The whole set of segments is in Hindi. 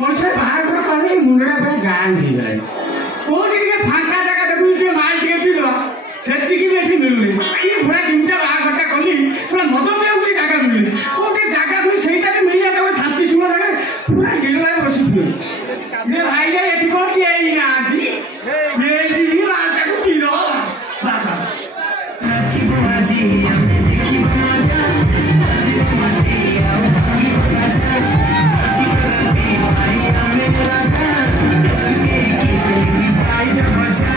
मनुष्य बाहर कले मुंडा पर जान नहीं गए कोटी के फांका जगह देखु जे माल के पिलो सेति की बेठी मिलुनी ई भरा चिंता बागटा कली थोड़ा मद पे उठी जगह मिलुनी कोटी जगह कोई सेटा के मिलिया त शांति छुआ जगह पूरा गिरला बसी पियो ये भाई ये एठी कोन की आई ना आंटी ये जी मालटा को पिलो बस नाची बाजी हमें देखी मजा मती आओ की मजा नाची बाजी भाई हमें राजा के की भाई ना मजा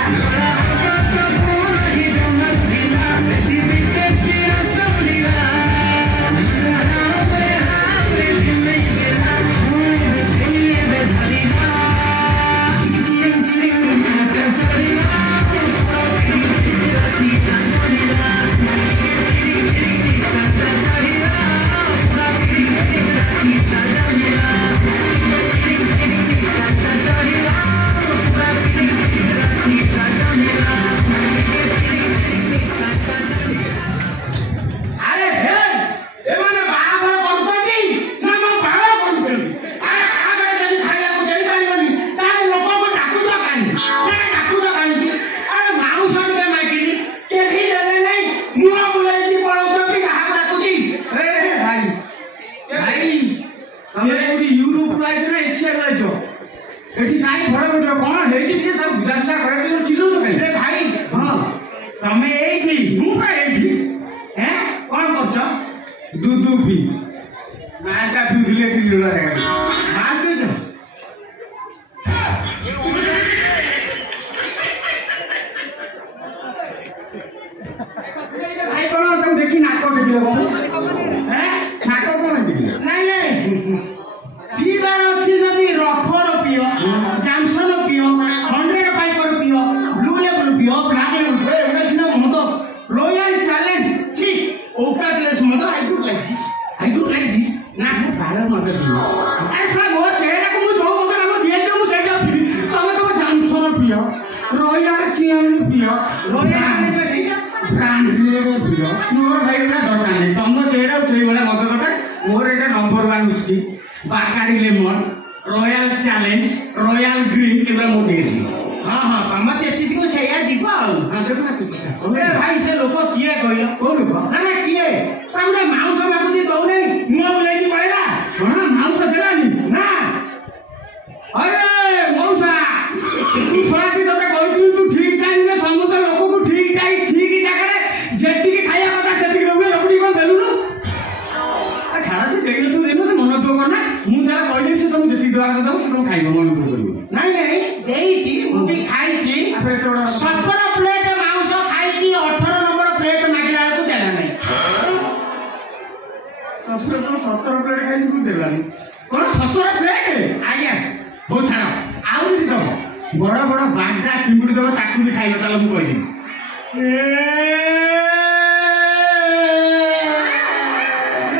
बड़ा बड़ा बागड़ा चिंगुड़ी दबा ताकू भी खाइलो चलो मु कहि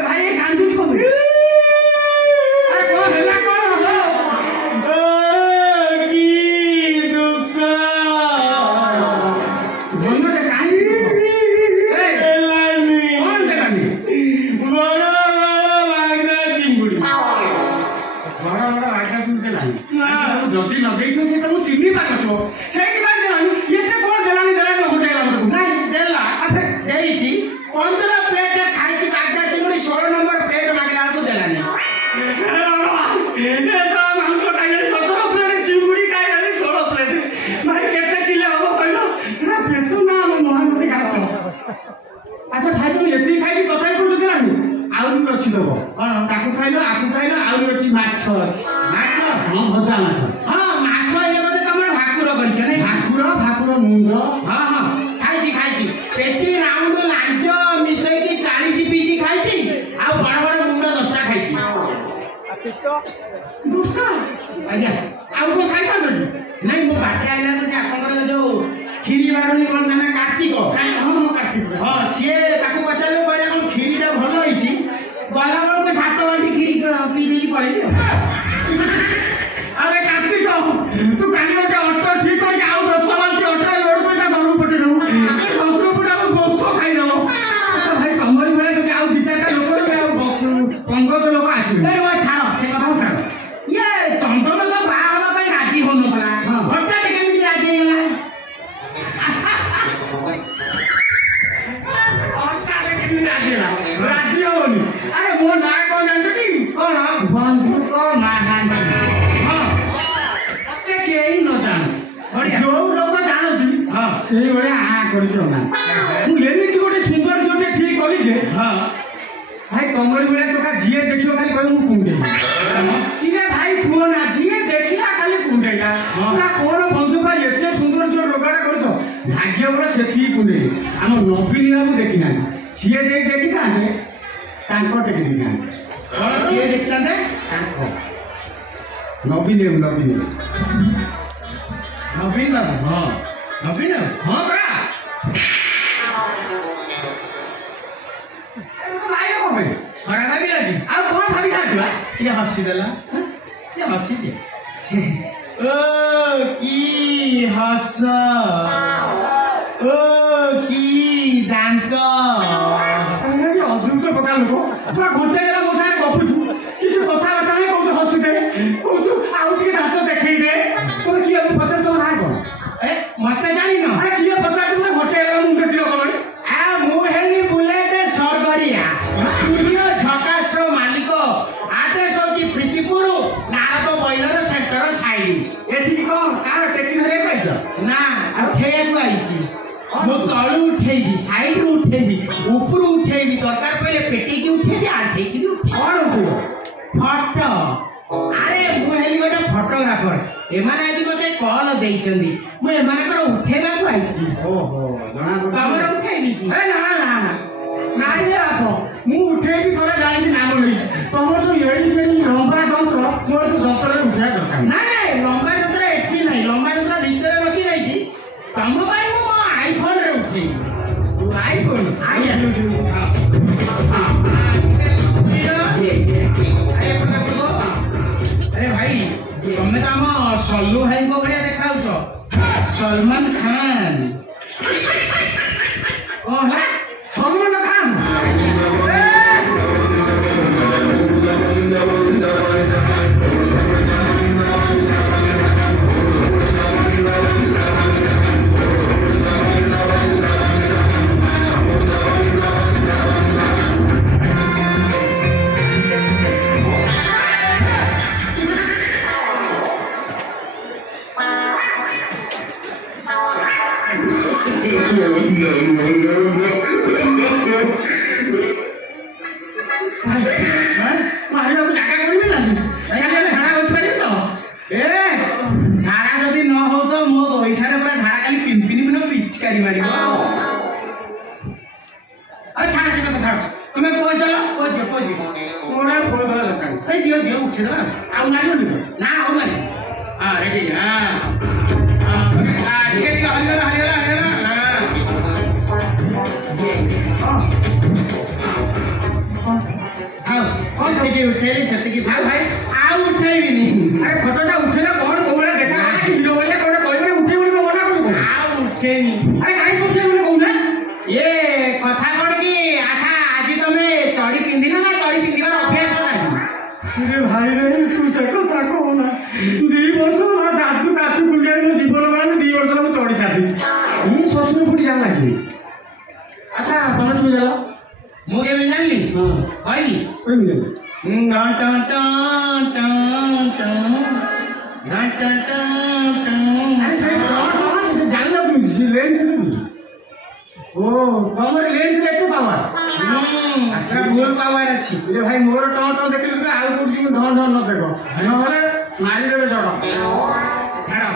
भाई कांदू को अरे को हल्ला कोन हो की दुख जोनो रे कांदी ए लानी कोन देलानी बड़ा बड़ा बागड़ा चिंगुड़ी बड़ा बड़ा बागड़ा चिंगुड़ी लानी जदी न देखो से तो चिन्नी पातो से की बात देलानी एते कोन देलानी देला होटेल हमर नहीं देला अरे देईची 15 प्लेट खाई की बागड़ा चिंगुड़ी 16 नंबर प्लेट मांगला को देलानी ए तो मांस खाइले 17 प्लेट चिंगुड़ी खाइले 16 प्लेट भाई केते किलो हो कहलो ना पेटू ना मोहन खातो अच्छा भाई तुम एती खाई की कथाई को देलानी आउ भी अछि दबो हां ताकू खाइलो आउ अछि माछ हां भजा माछ हां माछ ये बते तमर भाकुर करछ नै भाकुर मुंड हां खाइची पेटी राउंड लांच मिसई की 40 पीसी खाइची आ बड़ बड़ मुंड 10 टा खाइची आ पिटो 10 टा आज्ञा आउ को खाइ था नै मो बाटे आइला से आपनकर जो खीरी बाडनी कोन ना कार्तिक हां कार्तिक हां से ताकू पचाले कहले कोन खीरीटा भलो होईची गला बळ को 7 बाल्टी खीरी पी देली पळेली अरे कार्तिक तू काली गोटे ऑटो ठीक कर आउ 10 बाल्टी ऑटो लोड करता घरु पटे दउ ससुर पुडा को गोसो खाइ दउ अच्छा भाई कमरी बेले तो आउ 2-4 टा लोक रे पंगत लोक ଆସିବି ଛାଡ଼ ସେ କଥା ଛାଡ଼ ଇଏ ଚନ୍ଦନ ତ ବାହା ହେବା ପାଇଁ ରାଜି ହଉନଥିଲା ହଠାତ୍ କେମିତି ରାଜି ହେଇଗଲା ହଠାତ୍ କେମିତି ରାଜି ହେଲା ରାଜି ହବନି ଆରେ ମୋ ନାଁ କଣ ଜାଣିଛଟି କଣ ବନ୍ଧୁକ ମହାନ୍ତି ହଁ ମତେ କେହି ନ ଜାଣନ୍ତି ଯୋଉ ଲୋକ ଜାଣନ୍ତି ସେଇଭଳିଆ କରିକି ଅନାନ୍ତି ମୁଁ ଏମିତି ଗୋଟେ ସୁନ୍ଦର ଝିଅଟେ ଠିକ କଲି ଯେ ଭାଇ କମଳି ଭଳିଆ ଟୋକା ଯିଏ ଦେଖିବ ଖାଲି କହିବ ମୁଁ କୁଣ୍ଡେଇ କିରେ ଭାଇ କୁହ ନା ଯିଏ ଦେଖିଲା ଖାଲି କୁଣ୍ଡେଇଲା ନା କଣ ବନ୍ଧୁ ଭାଇ ଏତେ ସୁନ୍ଦର ଝିଅ ରୋଗାଟା କରୁଛ ଭାଗ୍ୟ ବଳ ସେଠିକି କୁଣ୍ଡେଇ ଆମ ନବୀନ ବାବୁ ଦେଖିନାହାନ୍ତି ସିଏ ଦେଇ ଦେଖିଥାନ୍ତେ ତାଙ୍କ ଟେକି ଦେଖିଥାନ୍ତେ କିଏ ଦେଖିଥାନ୍ତେ ତାଙ୍କ ନବୀନ ନବୀନ ନବୀନ ବାବୁ ହଁ ନବୀନ ହଁ ପରା ଖରା ଭାବିଲା କି ଆଉ କଣ ଭାବିଥାନ୍ତି ବା ଟିକେ ହସିଦେଲା ଟିକେ ହସିଦିଏ ଓ କି ହସ ଓ କି ଦାନ୍ତ ଅଦ୍ଭୁତ ପ୍ରକାର ଲୋକ ଘଣ୍ଟେ ହେଲା ମୋ ସାଙ୍ଗରେ ଗପୁଛୁ କିଛି କଥାବାର୍ତ୍ତା ନାହିଁ କହୁଛୁ ହସୁଦେ କହୁଛୁ ଆଉ ଟିକେ ଦାନ୍ତ ଦେଖେଇଦେ ତମେ କିଏ ପଚାର ତମ ନାଁ କଣ ମତେ ଜାଣିନ ଆରେ କିଏ ପଚାର ତୁମେ ଘଣ୍ଟେ ହେଲା ମୁଣ୍ଡ କିଲୋ କଲଣି ମୁଁ ହେଲି ବୁଲେଟ ସରଗରିଆ ଷ୍ଟୁଡିଓ ଝକାସର ମାଲିକ ଆଡ୍ରେସ୍ ହଉଛି ପ୍ରୀତିପୁର ନାରଦ ବଇଲର ସେଣ୍ଟର ସାଇଡ୍ ଏଠିକି କଣ କାହାର ଟେକି ଧରିବାକୁ ପାଇଛ ନା ଉଠେଇବାକୁ ଆଇଛି ମୁଁ ତଳୁ ଉଠେଇବି ସାଇଡରୁ ଉଠେଇବି ଉପରୁ ଉଠେଇବି ଦରକାର ପଇଲେ ପେଟେଇକି ଉଠେଇବି ଆଣ୍ଠେଇକି ବି କଣ ଉଠେଇବ ଫଟୋ ଆରେ ମୁଁ ହେଲି ଗୋଟେ ଫଟୋଗ୍ରାଫର ଏମାନେ ଆଜି ମତେ କଲ୍ ଦେଇଛନ୍ତି ମୁଁ ଏମାନଙ୍କର ଉଠେଇବାକୁ ଆଇଛି ଓହୋ ତମର ଉଠେଇବି କି ନାଇଁ ବାପ ମୁଁ ଉଠେଇକି ଥରେ ଜାଣିଛି ନାମ ନେଇଛି ତମର ଯୋଉ ଏଡି କେଡି ଲମ୍ବା ଯନ୍ତ୍ର ମୋର ଯୋଉ ଯନ୍ତ୍ରରେ ଉଠେଇବା ଦରକାର ନାଇଁ ଲମ୍ବା ଯନ୍ତ୍ର ଏଠି ନାହିଁ ଲମ୍ବା ଯନ୍ତ୍ର ଭିତରେ ରଖି ଯାଇଛି ତମ ପାଇଁ ମୁଁ ମୋ ଆଇଫୋନରେ ଉଠେଇବି ଆଇଫୋନ ଆରେ ଭାଇ ତମେ ତ ଆମ ସଲ୍ଲୁ ଭାଇଙ୍କ ଭଳିଆ ଦେଖାଉଛ ସଲମାନ ଖାନ କଣ ହେଲା ସଲମାନ ଖାନ ଝାଡ଼ା ଯଦି ନ ହଉ ତ ମୋ ଗୋଇଠାରେ ପୁରା ଝାଡ଼ା ଖାଲି ପିନ୍ପିନି ମାନେ ପିଚକାରି ମାରିବ ଆଉ ଛାଡ଼ ସେ କଥା ଛାଡ଼ ତମେ ପୁଅ ଚାଲ ପୁଅ ଦିଅ ମୋର ପୁଅ ଦେବା ଦରକାର ଏଇ ଦିଅ ଦିଅ ଉଠେଇଦେବା ଆଉ ମାରିବନି ନା ଆଉ ମାରି ହଁ ରେଡି ଟିକେ ଟିକେ ହରିଗଲା ହରିଗଲା ହରିଗଲା କଣ ଟିକେ ଉଠେଇଲି ସେତିକି ଥାଉ ଭାଇ ଆଉ ଉଠେଇବିନି ଆରେ ଫଟୋଟା ଉଠେଇଲା କଣ କୋଉ ଭଳିଆ ଦେଖା ହିରୋ ଭଳିଆ କୋଉଟା କହିବେ ଉଠେଇବନି ମୁଁ ମନା କରୁଛୁ ଆଉ ଉଠେଇନି ଆରେ କାହିଁକି ଉଠେଇବନି କହୁନା ଏ କଥା କଣ କି ଆଚ୍ଛା ଆଜି ତମେ ଚଢି ପିନ୍ଧିଲ ନା ଚଢି ପିନ୍ଧିବାର ଅଭ୍ୟାସ ନାହିଁ ଭାଇ ରେ ତୁ ସେ କଥା କହୁନା 2 ବର୍ଷ ଜାତୁ କାଚୁ ବୁଲିଆରେ ମୋ ଜୀବନ ମାନେ 2 ବର୍ଷ ମୁଁ ଚଢି ଛାଡ଼ିଛି ଇଏ ଶ୍ୱଶୁର ପୁଟି ଜାଣିଲା କି ଆଚ୍ଛା ତମେ তুমি ଜାଣିଲ ମୁଁ କେବେ ଜାଣିଲି କହିବି ଜାଣିଲ କେମିତି ଲେନ୍ସ ଓ ତମର ଲେନ୍ସ ଏତେ ପାୱାର ଭୁଲ ପାୱାର ଅଛି ଭାଇ ମୋର ଟଁ ଟଁ ଦେଖିଲି ଆଉ କୋଉଠି ଢ ଢ ନ ଦେଖ ନହେଲେ ମାରିଦେବେ ଜଡ଼ ଛାଡ଼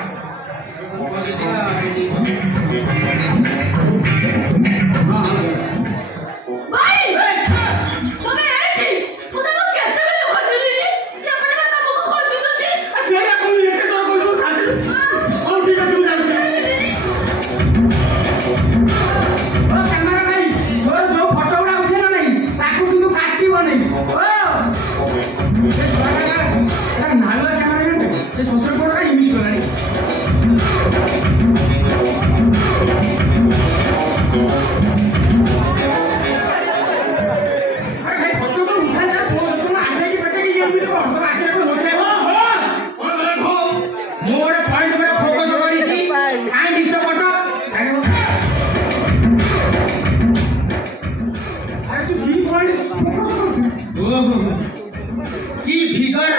की फिगर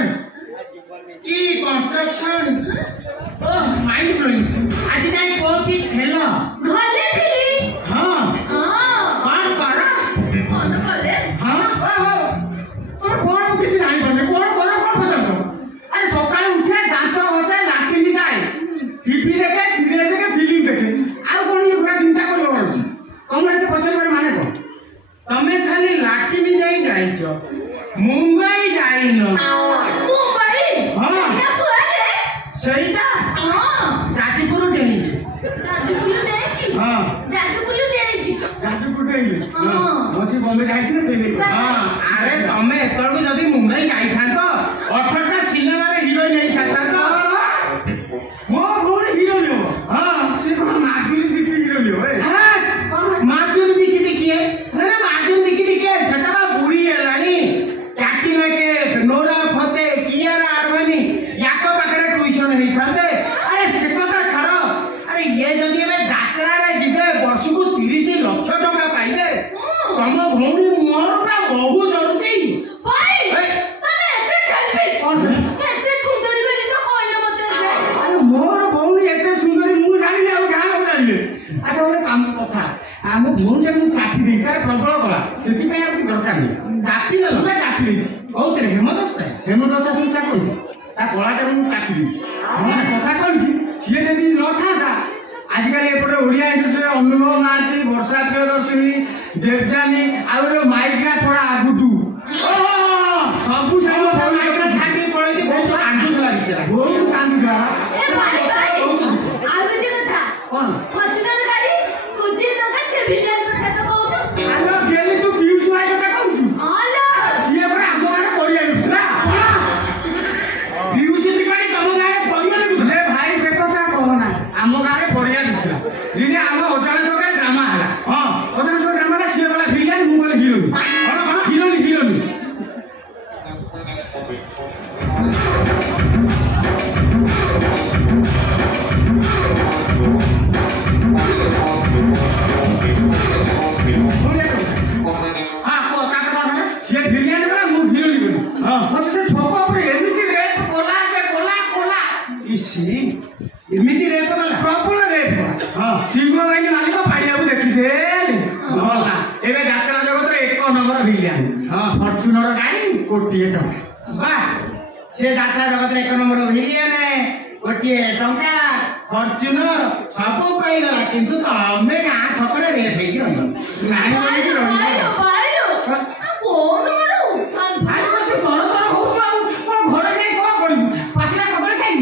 की कंस्ट्रक्शन माइंड ब्लोइंग आज जाए कोठी खेलो घले थिली हां हां कौन कले हां तोर कोन किछि जानि बने कोन पचास अरे सकाळे उठे दांत घसे लाट्रिन जाए टीवी देखे सीरियल देखे फिल्म देखे आ कोन ये पूरा चिंता करबो पड़छ कमरे से पचल बड़े माने को तमे खाली लाट्रिन जाइछो मुंबई जाइनो मुंबई हां क्या कुआले सहीटा हां जाजपुर डेंगे जाजपुर डेंगी हां जाजपुर डेंगी जाजपुर डेंगे हां मसी बॉम्बे जाइछ ना से हां अरे तमे एतरको जदी मुंबई जाई थांतो 18टा सिनेमा रे हीरोइन नहीं छाता तो मो भोर हीरो लियो हां से कोन माधुरी दीक्षित हीरो लियो ए हां माधुरी दीक्षित किए ना माधुरी दीक्षित किए सटबा बुढ़ी हेलानी कैटरीना के नोरा फते कियारा आरवानी याको पाखरे ट्यूशन हेई थांते अरे से कथा छाड़ो अरे ये जदी एबे जात्रा रे जिबे वर्ष को 30 लाख टका पाइले तम भौणी मोर पूरा बहु जरूरी भाई तने एते चलबे एते सुंदरी बेली तो कोइना मते जे अरे मोर भौणी एते सुंदरी मु जानि आ गां लोग जानिले अच्छा ओने काम कथा आ मो भौणी मु चापी देई तार प्रबल कला सेति पे आ दरकार नहीं चापी देलो पूरा चापी देई बहुत रे हेमदस्ता से चापी ता कलाटा मु चापी देई हमने कथा कोन की सिए जदी न थाता आजकल एपटे ओडिया इंडस्ट्री अनुभव मारती वर्षा प्रियदर्शिनी देवजानी आउरो माइग्रा छोड़ा आगुटू सबु सब माइग्रा छाटी पळेती बहुत कांदुला बिचारा बहुत कांदुला ए भाई आगु जे कथा कोन फॉर्च्यूनर गाड़ी कोटी टका छे बिलियन कथा तो कहू आलो गेली तू पीयूष भाई कथा कहू आलो सीए पर हम गाने करिया बितरा पीयूष त्रिपाठी तम गाने करिया बितले भाई से कथा कहना हम गाने करिया बितरा दिने हम होटल चौके ड्रामा हला हां होटल चौके ड्रामा का सीए वाला विलियन मु बोले हीरोइन हीरोइन एमिति रेप गला प्रबल रेप हां सिंह भाई मालिक पाड़िया देखि दे भला एबे यात्रा जगत रे एक नंबर विलियन हां फॉर्च्यूनर गाड़ी कोटिए टका वाह से यात्रा जगत रे एक नंबर विलियन है कोटिए टका फॉर्च्यूनर सब पाई गला किंतु तमे गां छकरे रेप हेकी रही नानी बोली की रही भाई कोन मारू भाई तो तर हो जाऊ कोन घर जाई कोन करी पाछला कबल खाई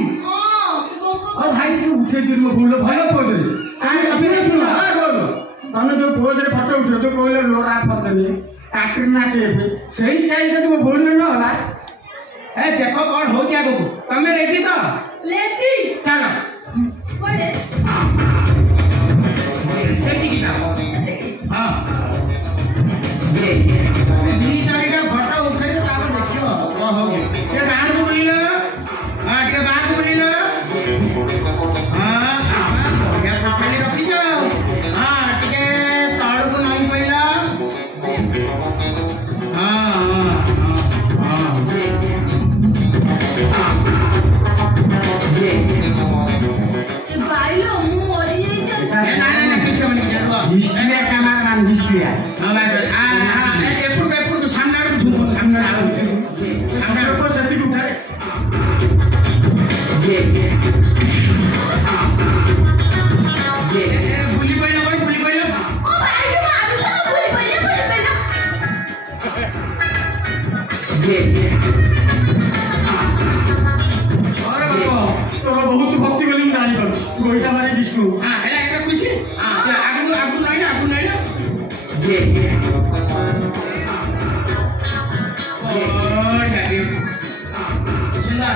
और भाई तू उठे दिन में भूल भलो पोज रे सामने कसी ने सुना आ बोल तने जो पोज रे फोटो उठे तो कहले लोरा फतनी कैटरीना के सही स्टाइल से तू बोल न होला ए देखो कौन हो क्या को तमे रेडी तो लेटी चलो कोने सेटी की हां ये दी तारीख का फोटो उठे तो आप देखियो को हो ये गान को बोलिलो हां के बात बोलिलो हां या खाली रखी जाओ हां टिके ताळू को नहीं पइला हां हां ए भाईलो मु ओरी जाई ना किछ बनी चलो हिस्ट्री का नाम हिस्ट्री है हां हां एपुर सामने झुमो सामने को सती उठा ये भूली पइला भाई भूली पइला ओ भाई के मारू तो भूली पइला ये अरे बाबा तोरा बहुत भक्ति गली में जानी पाछ तू ओइटा मारे विष्णु हां एला एक खुशी हां आगु नहीं ना ये और जाके सुना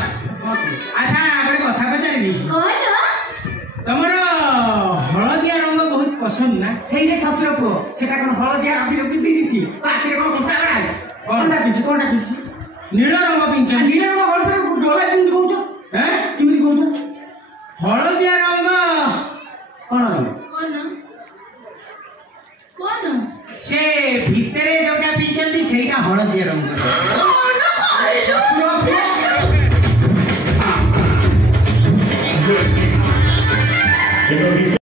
अच्छा आगे कथा पचारि कोन तमर हळदिया रंग बहुत पसंद ना हे रे ससुर पुओ सेटा कोन हळदिया रंग पिंदी दिसी ताके कोन कपड़ा बना कोनटा पिछि नील रंग पिंच नील रंग हल पे डोला किंदी कहउछ हैं किंदी कहउछ हळदिया रंग कोन रंग कोन से भितरे जोटा पिंचंती सेटा हळदिया रंग कोन कहलो